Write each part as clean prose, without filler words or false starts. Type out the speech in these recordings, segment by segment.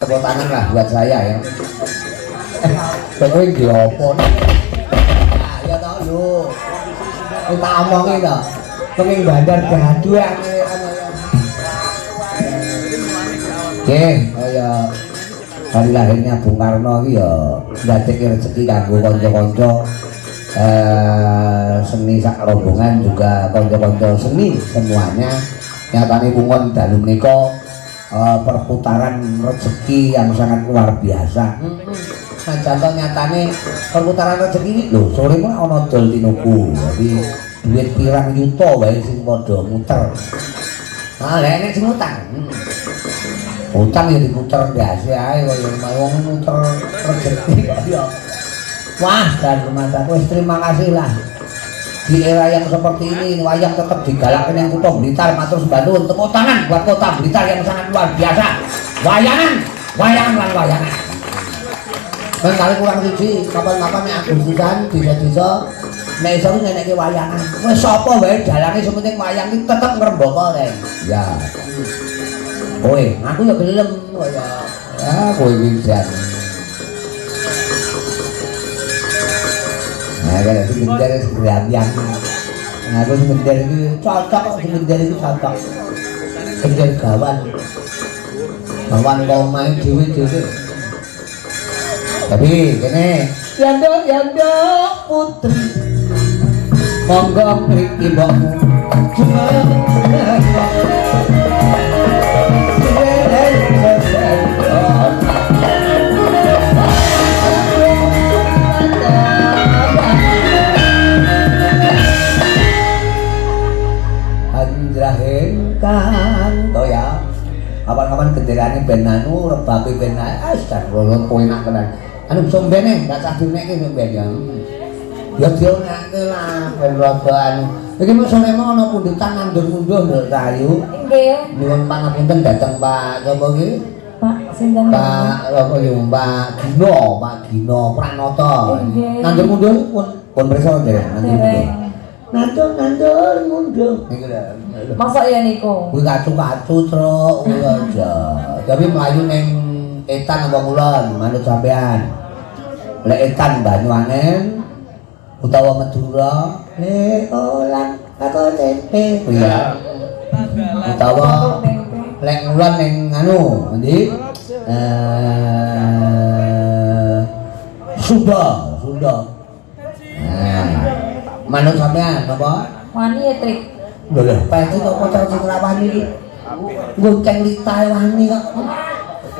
tepuk tangan lah buat saya ya. Kowe iki opo? Ya tau lho. Kita omongin to. Pengen bandar gaduh Oke, kaya hari lahirnya Bung Karno iki ya ndadekake rezeki kanggo kanca-kanca seni sak rombongan juga kanca-kanca seni semuanya. Nyatane pungon dalu menika perputaran rezeki yang sangat luar biasa. Nah, contoh nyatane perputaran rezeki ini lho, sore mah ana dol tinuku. Jadi duit pirang yuta wae sing padha muter. Nah, lek nek sing utang. Utang ya diputer biasa ae kaya wong muter rezeki kok ya. Wah, dan rumahku wis terima kasih lah. Di era yang seperti ini wayang tetap digalakkan yang Kutha Blitar. Matur sembah tepuk tangan buat Kota Blitar yang sangat luar biasa. Wayangan lan wayangan. Ben kali kurang siji kapan-kapan nek Agustusan desa-desa nek iso ngeneki wayangan. Wis sapa wae dalane sementing wayang iki tetep ngrembaka rek. Ya. Kowe, aku ya gelem kaya. Ya kowe iki jan. Nah, kalau sebentar sebenarnya, nah aku sebentar itu cocok, sebentar itu cocok. Sebentar gawan kau main dewi. Tapi kene, yanda putri, monggo mriki mbokmu. Kan to ya kapan-kapan genderane ben anu rebabe ben asar lho kowe enak tenan anu sombene gak cah dinekke ben ya ya dionekke lah ben rada anu iki mung sore mau ana pundutan nandur-munduh lho Rayu nggih nyuwun pangapunten dhateng Pak sapa iki Pak sinten Pak apa yo Pak Gino Pranata nandur-munduh pun prisa nggih nandur mundur. Masa ya niku? Kuwi kacu-kacu truk kuwi aja. Tapi mlayu ning etan apa kulon manut sampean. Lek etan Banyuwangen utawa Madura, olan aku tempe. Iya. Utawa lek kulon ning anu, endi? Sunda. Nah. Manut sampean apa? Wani ya trik. Lho lho, pasti kok kocok sing rawani iki. Gonceng litae wani kok.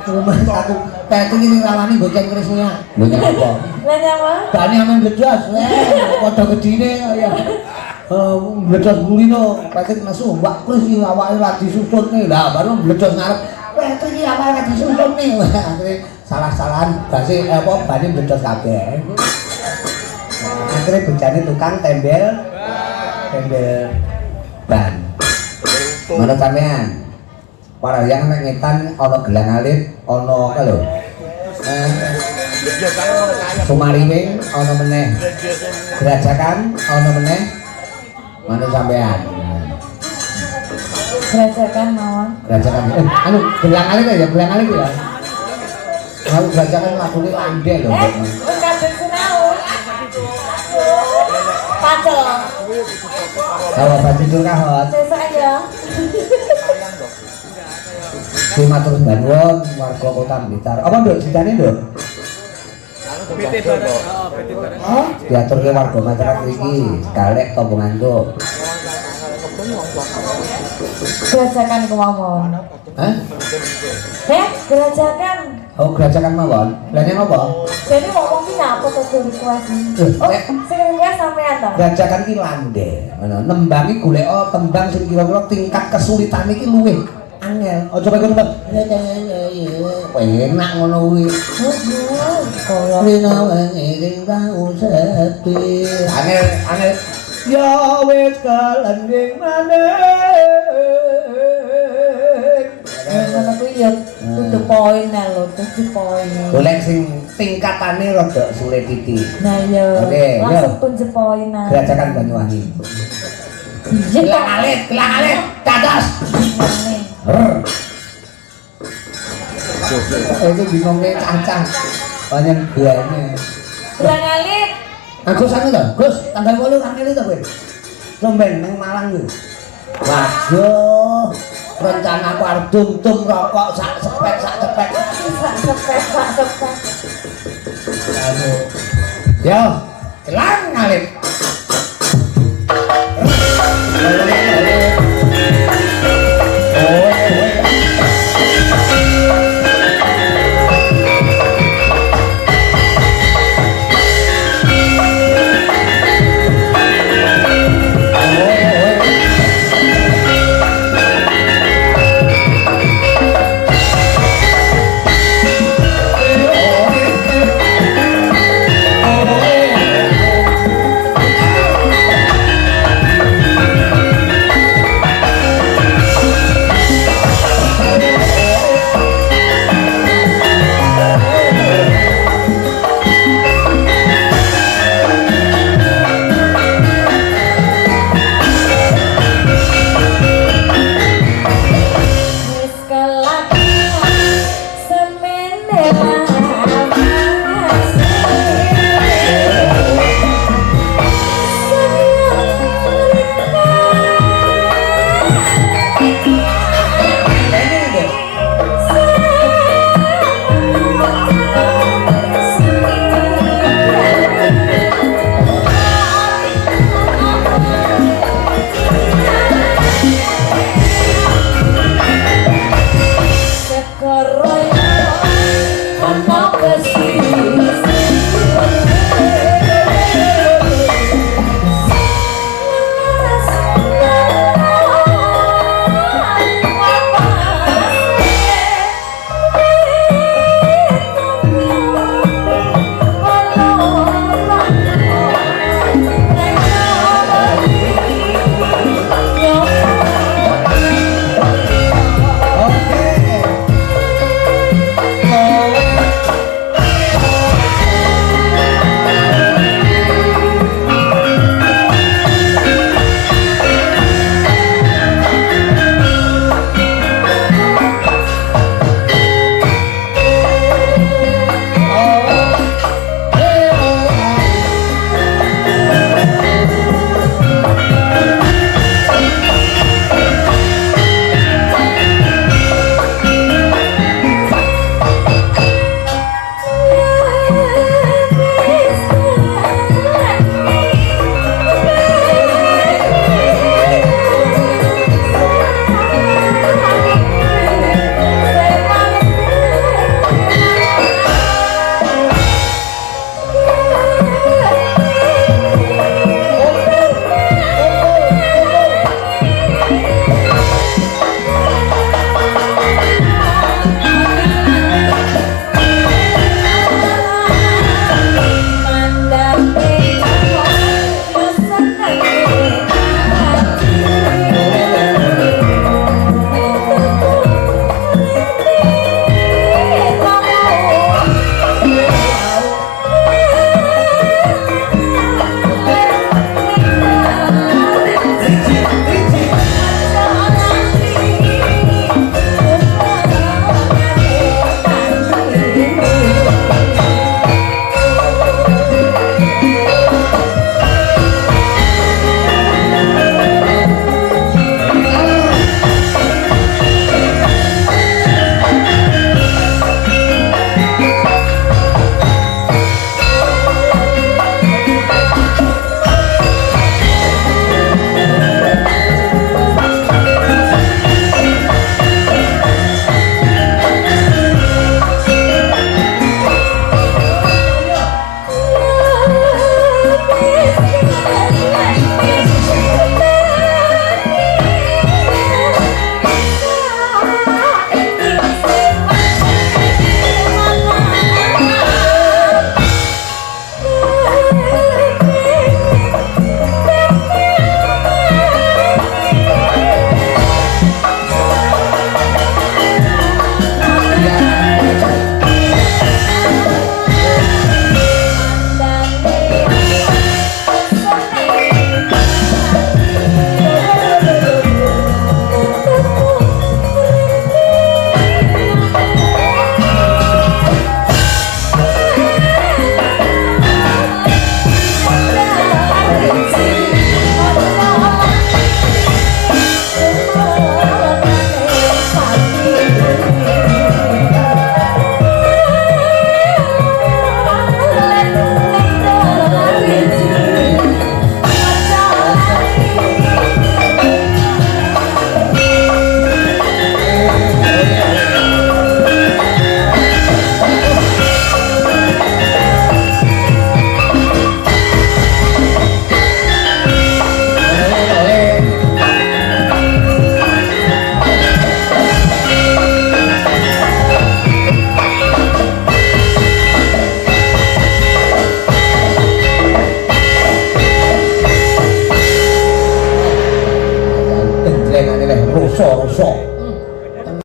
Cuma aku pasti iki rawani gonceng kresnya. Lho nyapa? Lah nyapa? Bane amen bledos, padha gedine ya. Bledos gulino, pasti nesu mbak kris iki awake lagi susutne. Lah baru bledos ngarep. Pasti iki awake lagi susutne. Akhire salah-salahan base apa bane bledos kabeh. Akhirnya bencana tukang tembel ban. Mana sampean? Para yang ngetan ana gelang alit, ana ka lho. Sumariwing ana meneh. Gerajakan ana meneh. Mana sampean? Gerajakan mawon. Gerajakan. Anu gelang alit ya, gelang alit ya. Kalau gerajakan lagune landhe lho. Wis kadung sinau. Pacel. Kalau baju kahot. Sesuk ya. Ki matur nuwun warga Kota Blitar. Apa nduk ditane nduk? PT bareng. PT bareng. Oh, diaturke warga masyarakat iki, galek tombo nganggo. Gerajakan kemawon. Hah? Gerajakan. Oh, gerajakan mawon. Lah nek apa? Jadi ngomong ki apa to request? Oh, sing request sampean to. Gerajakan ki landhe. Ngono, nembangi golek tembang sing kira-kira tingkat kesulitane iki luwih angel. Aja kaya ngono. Enak ngono kuwi. Kaya Rina ing tau sepi. Angel. Ya wis kalending maneh. ngono kuwi ya kudu poin lho, kudu poin. Golek sing tingkatane rada sulit titik. Nah ya, Oke, langsung kunci poinan. Gerajakan Banyuwangi. Iya, Gelang alit, dados. Itu bingungnya cacah. Banyak guanya. Bulan Alit. Aku sana tuh, Gus, tanggal 8 kan itu tuh gue. Lomben nang Malang gue. Waduh, rencana aku harus tum rokok sak sepet. Sak sepet. Aduh. Yo,